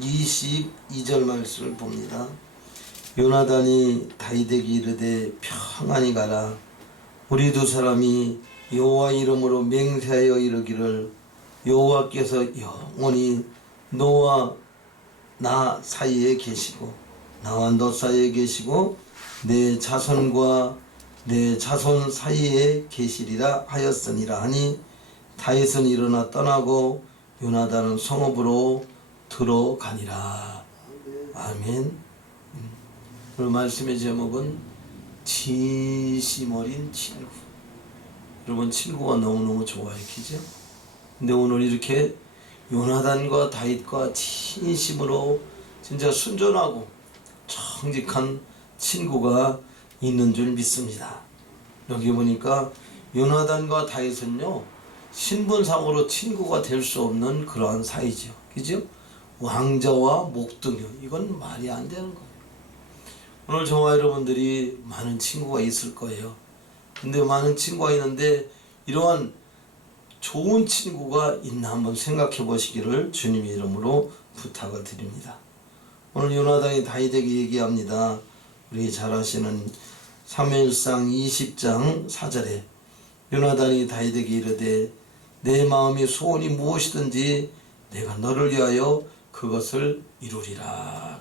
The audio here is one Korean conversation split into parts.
22절 말씀을 봅니다. 요나단이 다윗에게 이르되 평안히 가라. 우리 두 사람이 여호와 이름으로 맹세하여 이르기를 여호와께서 영원히 너와 나 사이에 계시고 나와 너 사이에 계시고 내 자손과 내 자손 사이에 계시리라 하였으니라 하니 다윗은 일어나 떠나고 요나단은 성읍으로 들어가니라 아멘 음. 오늘 말씀의 제목은 진심 어린 친구 여러분 친구가 너무너무 좋아요 그죠? 근데 오늘 이렇게 요나단과 다윗과 진심으로 진짜 순전하고 정직한 친구가 있는 줄 믿습니다. 여기 보니까 요나단과 다윗은요 신분상으로 친구가 될 수 없는 그러한 사이죠. 그죠? 왕자와 목동요 이건 말이 안 되는 거예요. 오늘 저와 여러분들이 많은 친구가 있을 거예요. 근데 많은 친구가 있는데 이러한 좋은 친구가 있나 한번 생각해 보시기를 주님의 이름으로 부탁을 드립니다. 오늘 요나단이 다윗에게 얘기합니다. 우리 잘 아시는 사무엘상 20장 4절에 요나단이 다윗에게 이르되 내 마음이 소원이 무엇이든지 내가 너를 위하여 그것을 이루리라.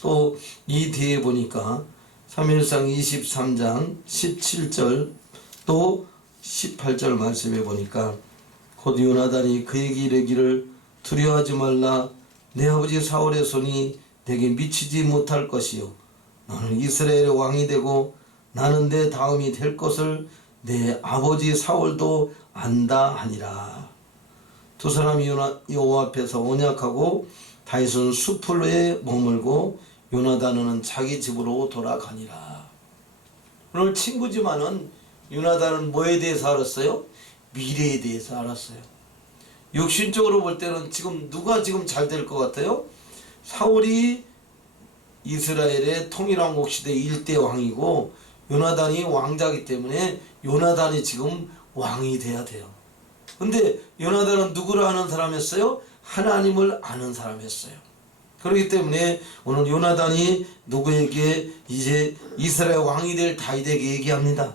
또 이 뒤에 보니까 사무엘상 23장 17절 또 18절 말씀에 보니까 곧 요나단이 그에게 이르기를 두려워하지 말라. 내 아버지 사울의 손이 내게 미치지 못할 것이요. 너는 이스라엘의 왕이 되고 나는 내 다음이 될 것을 내 아버지 사울도 안다 하니라 두 사람이 여호와 앞에서 언약하고 다윗은 수풀 에 머물고 요나단은 자기 집으로 돌아가니라 오늘 친구지만은 요나단은 뭐에 대해서 알았어요? 미래에 대해서 알았어요. 육신적으로 볼 때는 지금 누가 지금 잘 될 것 같아요? 사울이 이스라엘의 통일왕국 시대 일대 왕이고 요나단이 왕자기 때문에 요나단이 지금 왕이 돼야 돼요. 근데 요나단은 누구를 아는 사람이었어요? 하나님을 아는 사람이었어요. 그렇기 때문에 오늘 요나단이 누구에게 이제 이스라엘 왕이 될 다윗에게 얘기합니다.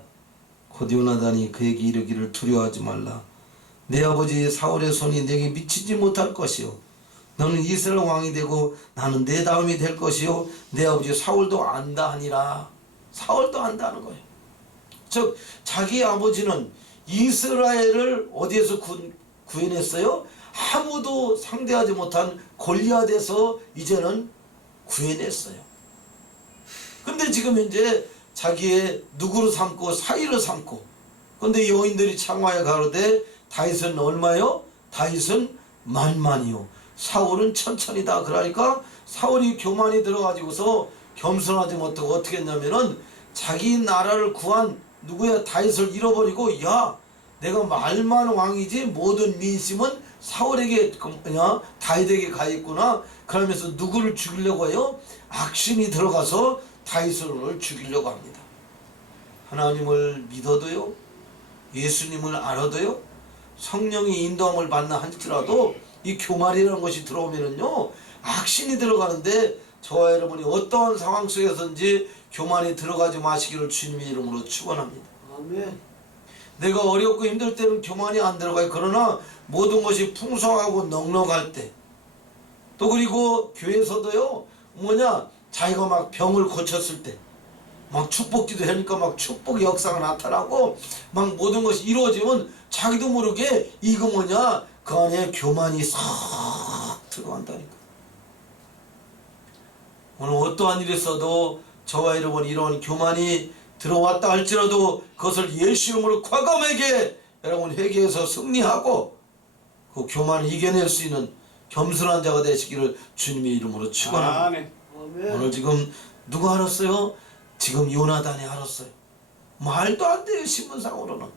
곧 요나단이 그에게 이르기를 두려워하지 말라. 내 아버지 사울의 손이 내게 미치지 못할 것이요. 너는 이스라엘 왕이 되고 나는 내 다음이 될 것이요. 내 아버지 사울도 안다 하니라. 사울도 안다는 거예요. 즉 자기 아버지는 이스라엘을 어디에서 구, 구해냈어요? 아무도 상대하지 못한 골리앗에서 이제는 구해냈어요. 근데 지금 현재 자기의 누구로 삼고 사이로 삼고 근데 여인들이 창화에 가로되 다윗은 얼마요? 다윗은 만만이요 사울은 천천히다 그러니까 사울이 교만이 들어가지고서 겸손하지 못하고 어떻게 했냐면은 자기 나라를 구한 누구야? 다윗을 잃어버리고 야 내가 말만 왕이지 모든 민심은 사울에게 그냥 다윗에게 가 있구나. 그러면서 누구를 죽이려고 해요? 악심이 들어가서 다윗을 죽이려고 합니다. 하나님을 믿어도요, 예수님을 알아도요, 성령의 인도함을 받나 할지라도 이 교말이라는 것이 들어오면은요, 악신이 들어가는데 저와 여러분이 어떠한 상황 속에서든지 교만이 들어가지 마시기를 주님의 이름으로 축원합니다. 아멘. 내가 어렵고 힘들 때는 교만이 안 들어가요. 그러나 모든 것이 풍성하고 넉넉할 때, 또 그리고 교회에서도요, 뭐냐, 자기가 막 병을 고쳤을 때, 막 축복기도 하니까 막 축복의 역사가 나타나고, 막 모든 것이 이루어지면 자기도 모르게 이거 뭐냐, 그 안에 교만이 싹 들어간다니까. 오늘 어떠한 있어도 저와 여러분 이런 교만이 들어왔다 할지라도 그것을 예수 이름으로 과감하게 여러분 회개해서 승리하고 그 교만을 이겨낼 수 있는 겸손한 자가 되시기를 주님의 이름으로 축원합니다. 오늘 지금 누가 알았어요? 지금 요나단이 알았어요. 말도 안 돼요 신문상으로는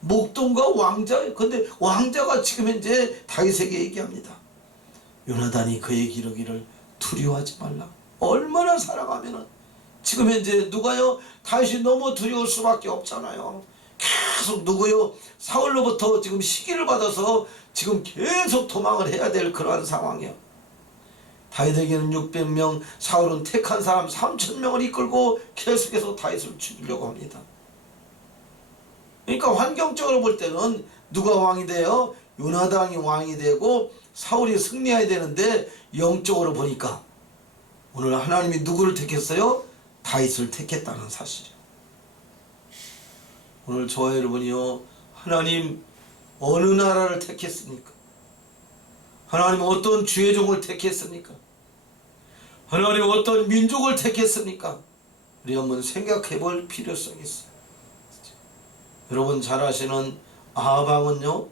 목동과 왕자 근데 왕자가 지금 현재 다윗에게 얘기합니다. 요나단이 그에게 이르기를 두려워하지 말라. 얼마나 살아가면은 지금 현재 누가요? 다윗이 너무 두려울 수밖에 없잖아요. 계속 누구요? 사울로부터 지금 시기를 받아서 지금 계속 도망을 해야 될 그러한 상황이요. 다윗에게는 600명, 사울은 택한 사람 3천명을 이끌고 계속해서 다윗을 죽이려고 합니다. 그러니까 환경적으로 볼 때는 누가 왕이 돼요? 요나단이 왕이 되고 사울이 승리해야 되는데 영적으로 보니까 오늘 하나님이 누구를 택했어요? 다윗을 택했다는 사실이에요. 오늘 저와 여러분이요 하나님 어느 나라를 택했습니까? 하나님 어떤 주의 종을 택했습니까? 하나님 어떤 민족을 택했습니까? 우리 한번 생각해 볼 필요성이 있어요. 여러분 잘 아시는 아방은요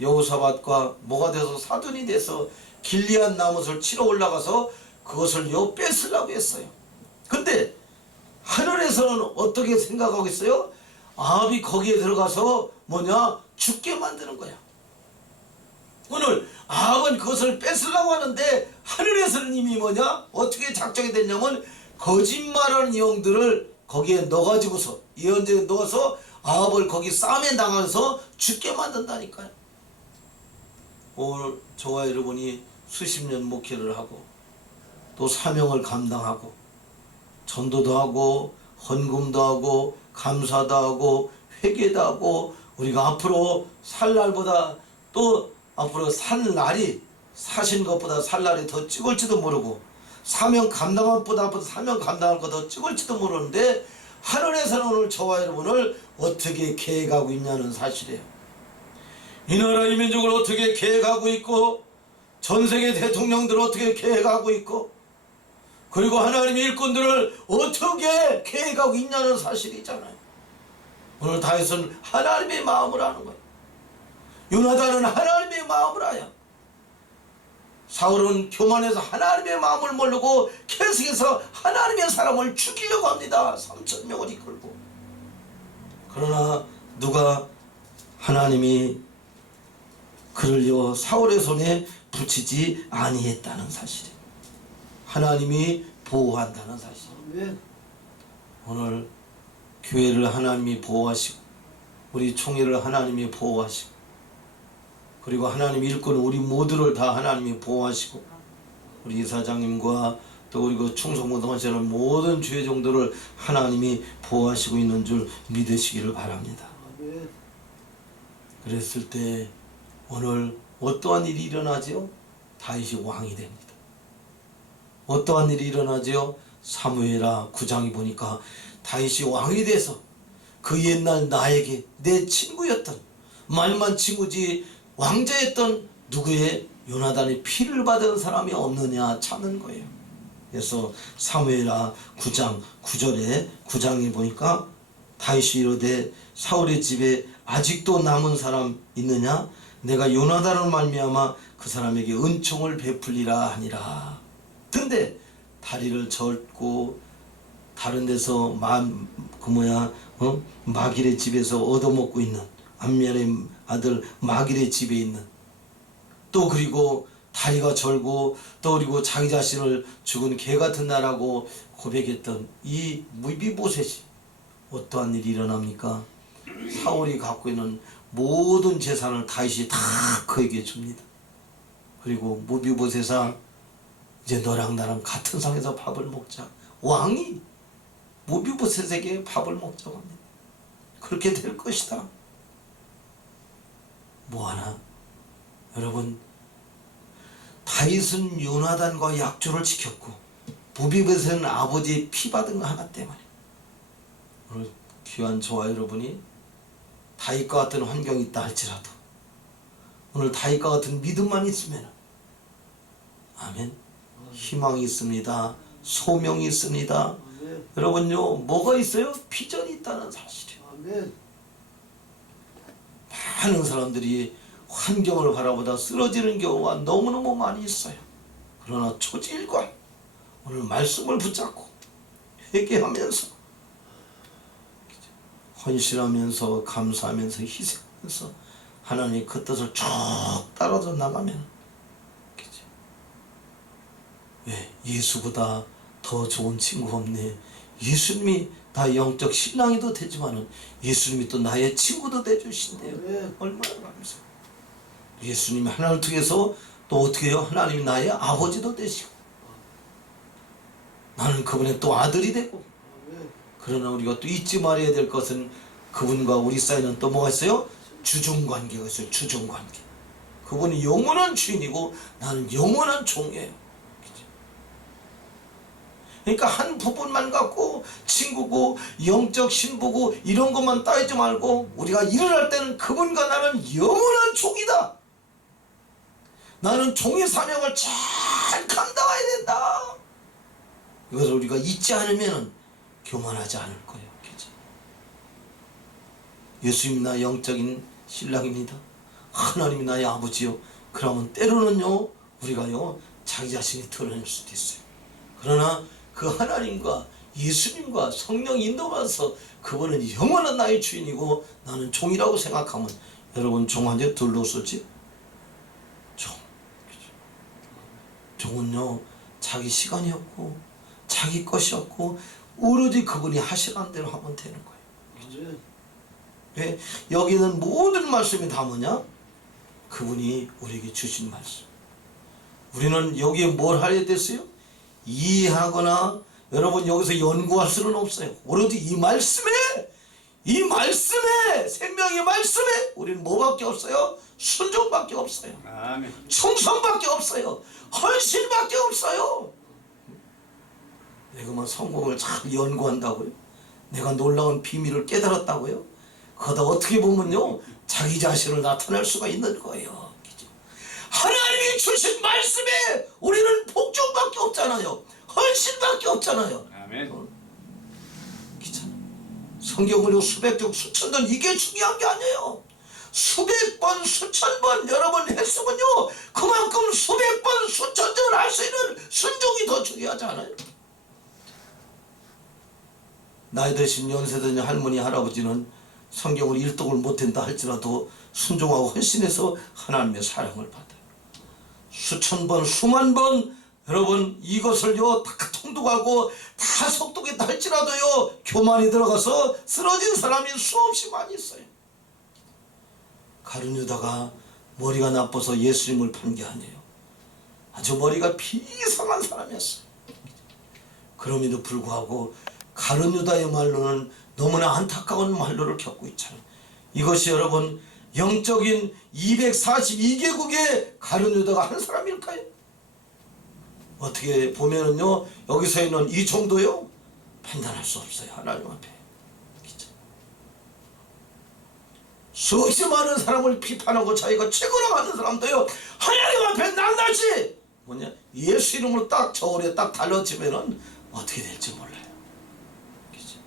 여호사밧과 뭐가 돼서 사돈이 돼서 길리안 나무를 치러 올라가서 그것을 요 뺏으려고 했어요. 근데 하늘에서는 어떻게 생각하고 있어요? 아합이 거기에 들어가서 뭐냐 죽게 만드는 거야. 오늘 아합은 그것을 뺏으려고 하는데 하늘에서는 이미 뭐냐 어떻게 작정이 됐냐면 거짓말하는 영들을 거기에 넣어가지고서 예언자에 넣어서 아합을 거기 싸움에 나가서 죽게 만든다니까요. 오늘 저와 여러분이 수십 년 목회를 하고 또 사명을 감당하고 전도도 하고 헌금도 하고 감사도 하고 회개도 하고 우리가 앞으로 살 날보다 또 앞으로 살 날이 사신 것보다 살 날이 더 찍을지도 모르고 사명 감당한 것보다 앞으로 사명 감당할 것더 찍을지도 모르는데 하늘에서는 오늘 저와 여러분을 어떻게 계획하고 있냐는 사실이에요. 이 나라 이 민족을 어떻게 계획하고 있고 전 세계 대통령들을 어떻게 계획하고 있고 그리고 하나님의 일꾼들을 어떻게 계획하고 있냐는 사실이잖아요. 오늘 다윗은 하나님의 마음을 아는 거예요. 요나단은 하나님의 마음을 아야. 사울은 교만해서 하나님의 마음을 모르고 계속해서 하나님의 사람을 죽이려고 합니다. 3천 명을 이끌고. 그러나 누가 하나님이 그를요 사울의 손에 붙이지 아니했다는 사실이에요. 하나님이 보호한다는 사실. 오늘 교회를 하나님이 보호하시고 우리 총회를 하나님이 보호하시고 그리고 하나님 일꾼 우리 모두를 다 하나님이 보호하시고 우리 이사장님과 또 우리 그 충성무동하시는 모든 주의 종들을 하나님이 보호하시고 있는 줄 믿으시기를 바랍니다. 그랬을 때 오늘 어떠한 일이 일어나지요? 다윗이 왕이 됩니다. 어떠한 일이 일어나지요? 사무엘아 구장이 보니까 다윗이 왕이 돼서 그 옛날 나에게 내 친구였던 말만 친구지 왕자였던 누구의 요나단의 피를 받은 사람이 없느냐 찾는 거예요. 그래서 사무엘아 9장 9절에 9장에 보니까 다윗이 이르되 사울의 집에 아직도 남은 사람 있느냐 내가 요나단을 말미암아 그 사람에게 은총을 베풀리라 하니라 근데 다리를 젓고 다른 데서 마그 뭐야 어? 마길의 집에서 얻어먹고 있는 암멜의 아들 마길의 집에 있는 또 그리고 다리가 절고 또 그리고 자기 자신을 죽은 개 같은 나라고 고백했던 이 무비보셋이 어떠한 일이 일어납니까? 사울이 갖고 있는 모든 재산을 다윗이 다 그에게 줍니다. 그리고 무비보셋아 이제 너랑 나랑 같은 상에서 밥을 먹자. 왕이 무비보셋에게 밥을 먹자고 합니다. 그렇게 될 것이다. 뭐하나? 여러분 다윗은 요나단과 약조를 지켰고 무비보셋은 아버지의 피 받은 거 하나 때문에 오늘 귀한 저와 여러분이 다윗과 같은 환경이 있다 할지라도 오늘 다윗과 같은 믿음만 있으면 아멘 희망이 있습니다 소명이 있습니다 아멘. 여러분요 뭐가 있어요? 비전이 있다는 사실이에요 아멘. 많은 사람들이 환경을 바라보다 쓰러지는 경우가 너무너무 많이 있어요 그러나 초질과 오늘 말씀을 붙잡고 회개하면서 헌신하면서 감사하면서 희생하면서 하나님 그 뜻을 쭉 따라서 나가면 그치? 왜 예수보다 더 좋은 친구 없네 예수님이 나 영적 신랑이도 되지만은 예수님이 또 나의 친구도 돼주신대요 아멘. 얼마나 감사해요 예수님이 하나님을 통해서 또 어떻게 해요 하나님이 나의 아버지도 되시고 나는 그분의 또 아들이 되고 그러나 우리가 또 잊지 말아야 될 것은 그분과 우리 사이는 또 뭐가 있어요? 주종관계가 있어요. 주종관계. 그분이 영원한 주인이고 나는 영원한 종이에요. 그러니까 한 부분만 갖고 친구고 영적 신부고 이런 것만 따지지 말고 우리가 일을 할 때는 그분과 나는 영원한 종이다. 나는 종의 사명을 잘 감당해야 된다. 이것을 우리가 잊지 않으면 교만하지 않을 거예요. 그죠? 예수님 나 영적인 신랑입니다. 하나님이 나의 아버지요. 그러면 때로는요 우리가요 자기 자신이 드러낼 수도 있어요. 그러나 그 하나님과 예수님과 성령 인도받아서 그분은 영원한 나의 주인이고 나는 종이라고 생각하면 여러분 종한테 둘로 쓰지? 종. 종은요 자기 시간이 없고 자기 것이 없고 오로지 그분이 하시라는 대로 하면 되는 거예요. 왜? 여기는 모든 말씀이 다 뭐냐? 그분이 우리에게 주신 말씀. 우리는 여기에 뭘 하려 됐어요? 이해하거나 여러분 여기서 연구할 수는 없어요. 오로지 이 말씀에 이 말씀에 생명의 말씀에 우리는 뭐밖에 없어요? 순종밖에 없어요. 아멘. 충성밖에 없어요. 헌신밖에 없어요. 내가 뭐 성공을 참 연구한다고요? 내가 놀라운 비밀을 깨달았다고요? 그러다 어떻게 보면요 자기 자신을 나타낼 수가 있는 거예요. 하나님이 주신 말씀에 우리는 복종밖에 없잖아요. 헌신밖에 없잖아요. 아멘. 그죠? 성경을요 수백 종 수천 번 이게 중요한 게 아니에요. 수백 번 수천 번 여러 번 했으면요 그만큼 수백 번 수천 번 할 수 있는 순종이 더 중요하지 않아요? 나이 드신 연세 든 할머니 할아버지는 성경을 일독을 못한다 할지라도 순종하고 헌신해서 하나님의 사랑을 받아요. 수천 번 수만 번 여러분 이것을요 다 통독하고 다 속독했다 할지라도요 교만이 들어가서 쓰러진 사람이 수없이 많이 있어요. 가룟 유다가 머리가 나빠서 예수님을 판 게 아니에요. 아주 머리가 비상한 사람이었어요. 그럼에도 불구하고 가룟 유다의 말로는 너무나 안타까운 말로를 겪고 있잖아요. 이것이 여러분 영적인 242개국의 가룟 유다가 한 사람일까요? 어떻게 보면은요 여기서 있는 이 정도요 판단할 수 없어요 하나님 앞에? 수없이 많은 사람을 비판하고 자기가 최고라고 하는 사람도요 하나님 앞에 낱낱이 뭐냐 예수 이름으로 딱 저울에 딱 달라지면은 어떻게 될지 몰라요 그죠?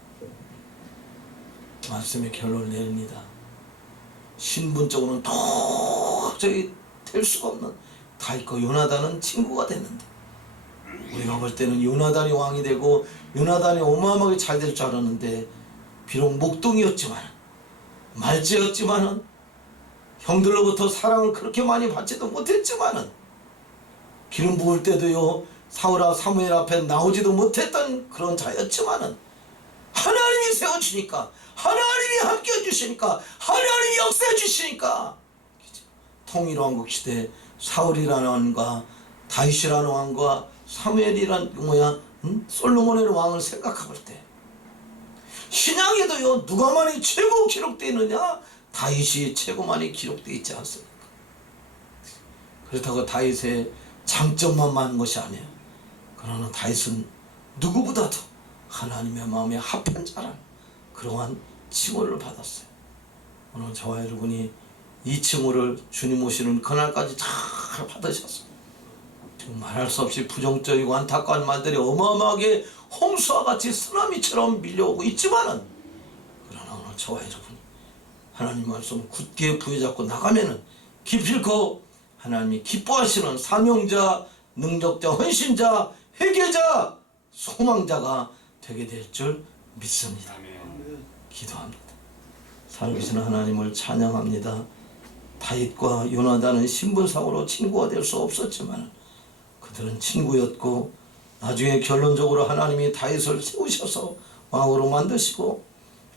말씀의 결론을 내립니다 신분적으로는 도저히 될 수가 없는. 다윗과 요나단은 친구가 됐는데. 우리가 볼 때는 요나단이 왕이 되고 요나단이 어마어마하게 잘 될 줄 알았는데 비록 목동이었지만 말지였지만은 형들로부터 사랑을 그렇게 많이 받지도 못했지만은 기름 부을 때도요 사울아 사무엘 앞에 나오지도 못했던 그런 자였지만은 하나님이 세워주니까 하나님이 함께해 주시니까 하나님이 역사해 주시니까. 통일왕국 시대 사울이라는 왕과 다윗이라는 왕과 사무엘이란 뭐야 응? 솔로몬의 왕을 생각해볼 때 신앙에도요 누가 많이 최고 기록되어 있느냐? 다윗이 최고 많이 기록되어 있지 않습니까? 그렇다고 다윗의 장점만 많은 것이 아니에요. 그러나 다윗은 누구보다도 하나님의 마음에 합한 자라는 그러한 칭호를 받았어요 오늘 저와 여러분이 이 칭호를 주님 오시는 그날까지 잘 받으셨어요 말할 수 없이 부정적이고 안타까운 말들이 어마어마하게 홍수와 같이 쓰나미처럼 밀려오고 있지만은 그러나 오늘 저와 여러분이 하나님 말씀 굳게 부여잡고 나가면은 기필코 하나님이 기뻐하시는 사명자, 능력자, 헌신자, 회개자, 소망자가 되게 될 줄 믿습니다. 아멘. 기도합니다. 살아계신 하나님을 찬양합니다. 다윗과 요나단은 신분상으로 친구가 될 수 없었지만 그들은 친구였고 나중에 결론적으로 하나님이 다윗을 세우셔서 왕으로 만드시고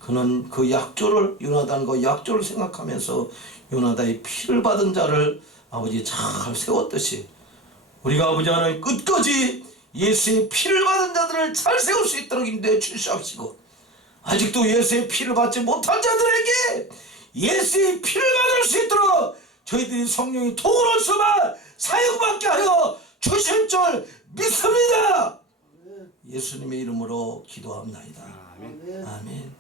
그는 그 약조를 요나단과 약조를 생각하면서 요나단의 피를 받은 자를 아버지 잘 세웠듯이 우리가 아버지 하나님 끝까지 예수의 피를 받은 자들을 잘 세울 수 있도록 인도해 주시옵시고 아직도 예수의 피를 받지 못한 자들에게 예수의 피를 받을 수 있도록 저희들이 성령이 통으로서만 사용받게 하여 주실 줄 믿습니다. 예수님의 이름으로 기도합나이다. 아멘. 아멘.